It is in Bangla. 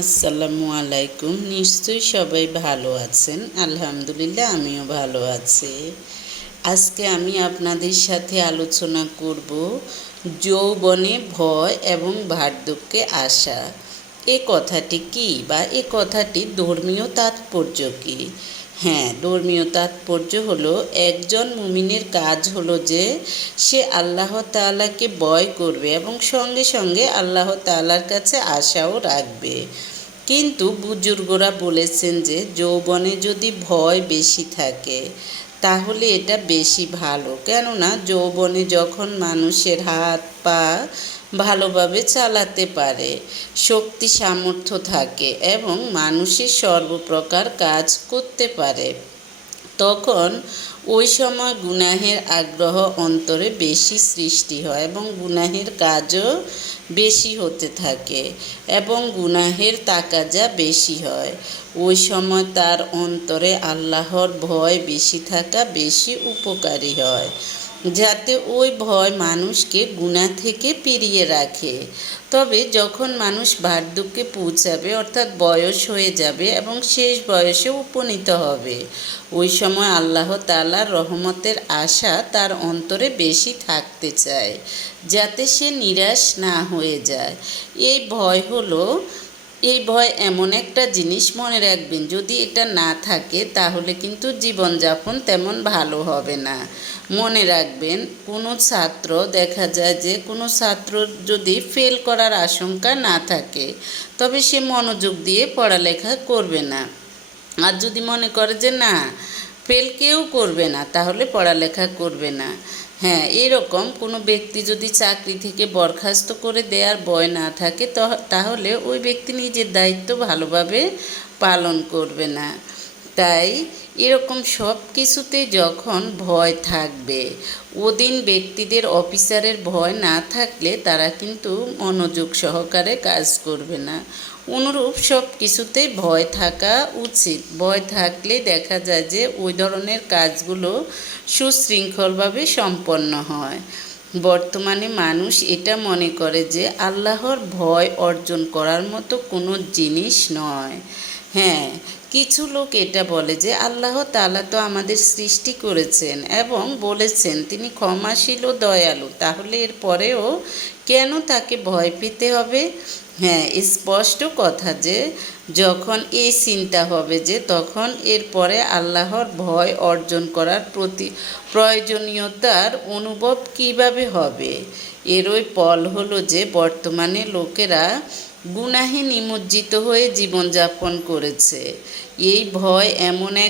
আসসালামু আলাইকুম। নিশ্চয়ই সবাই ভালো আছেন। আলহামদুলিল্লাহ, আমিও ভালো আছি। আজকে আমি আপনাদের সাথে আলোচনা করব যৌবনে ভয় এবং বার্ধক্যে আসা এ কথাটি কি বা এ কথাটি ধর্মীয় তাৎপর্য কী? হ্যাঁ ধর্মীয় তাৎপর্য হল একজন মুমিনের কাজ হলো যে সে আল্লাহ তাআলাকে বয় করবে এবং সঙ্গে সঙ্গে আল্লাহ তাআলার কাছে আশাও রাখবে। কিন্তু বুজুর্গরা বলেছেন যে, যৌবনে যদি ভয় বেশি থাকে, তাহলে এটা বেশি ভালো। কেননা, যৌবনে যখন মানুষের হাত পা ভালোভাবে চালাতে পারে, শক্তি সামর্থ্য থাকে এবং মানুষের সর্বপ্রকার কাজ করতে পারে। তখন ওই সময় গুনাহের আগ্রহ অন্তরে বেশি সৃষ্টি হয় এবং গুনাহের কাজও বেশি হতে থাকে এবং গুনাহের তাকাজা বেশি হয়। ওই সময় তার অন্তরে আল্লাহর ভয় বেশি থাকা বেশি উপকারী হয়। যাতে ওই ভয় মানুষকে গুণা থেকে পেরিয়ে রাখে। তবে যখন মানুষ বার্ধক্যে পৌঁছাবে, অর্থাৎ বয়স হয়ে যাবে এবং শেষ বয়সে উপনীত হবে, ওই সময় আল্লাহ তালার রহমতের আশা তার অন্তরে বেশি থাকতে চায়, যাতে সে নিরাশ না হয়ে যায়। এই ভয় হলো এই ভয় এমন একটা জিনিস মনে রাখবেন, যদি এটা না থাকে তাহলে কিন্তু জীবনযাপন তেমন ভালো হবে না। মনে রাখবেন, কোনো ছাত্র দেখা যায় যে কোনো ছাত্র যদি ফেল করার আশঙ্কা না থাকে, তবে সে মনোযোগ দিয়ে পড়ালেখা করবে না। আর যদি মনে করে যে না ফেল কেউ করবে না, তাহলে পড়ালেখা করবে না। হ্যাঁ এরকম কোনো ব্যক্তি যদি চাকরি থেকে বরখাস্ত করে দেওয়ার ভয় না থাকে তাহলে ওই ব্যক্তি নিজের দায়িত্ব ভালোভাবে পালন করবে না। তাই এরকম সব কিছুতে যখন ভয় থাকবে, ওদিন ব্যক্তিদের অফিসারের ভয় না থাকলে তারা কিন্তু মনোযোগ সহকারে কাজ করবে না। অনুরূপ সব কিছুতেই ভয় থাকা উচিত। ভয় থাকলে দেখা যায় যে ওই ধরনের কাজগুলো সুশৃঙ্খলভাবে সম্পন্ন হয়। বর্তমানে মানুষ এটা মনে করে যে আল্লাহর ভয় অর্জন করার মতো কোনো জিনিস নয়। হ্যাঁ কিছু লোক এটা বলে যে আল্লাহ তালা তো আমাদের সৃষ্টি করেছেন এবং বলেছেন, তিনি ক্ষমাশীল ও দয়ালু, তাহলে এর পরেও কেন তাকে ভয় পেতে হবে? হ্যাঁ স্পষ্ট কথা যে যখন এই চিন্তা হবে যে তখন এরপরে আল্লাহর ভয় অর্জন করার প্রতি প্রয়োজনীয়তার অনুভব কীভাবে হবে? এরই ফল হলো যে বর্তমানে লোকেরা গুনাহে নিমজ্জিত হয়ে জীবনযাপন করেছে। এই ভয় এমন এক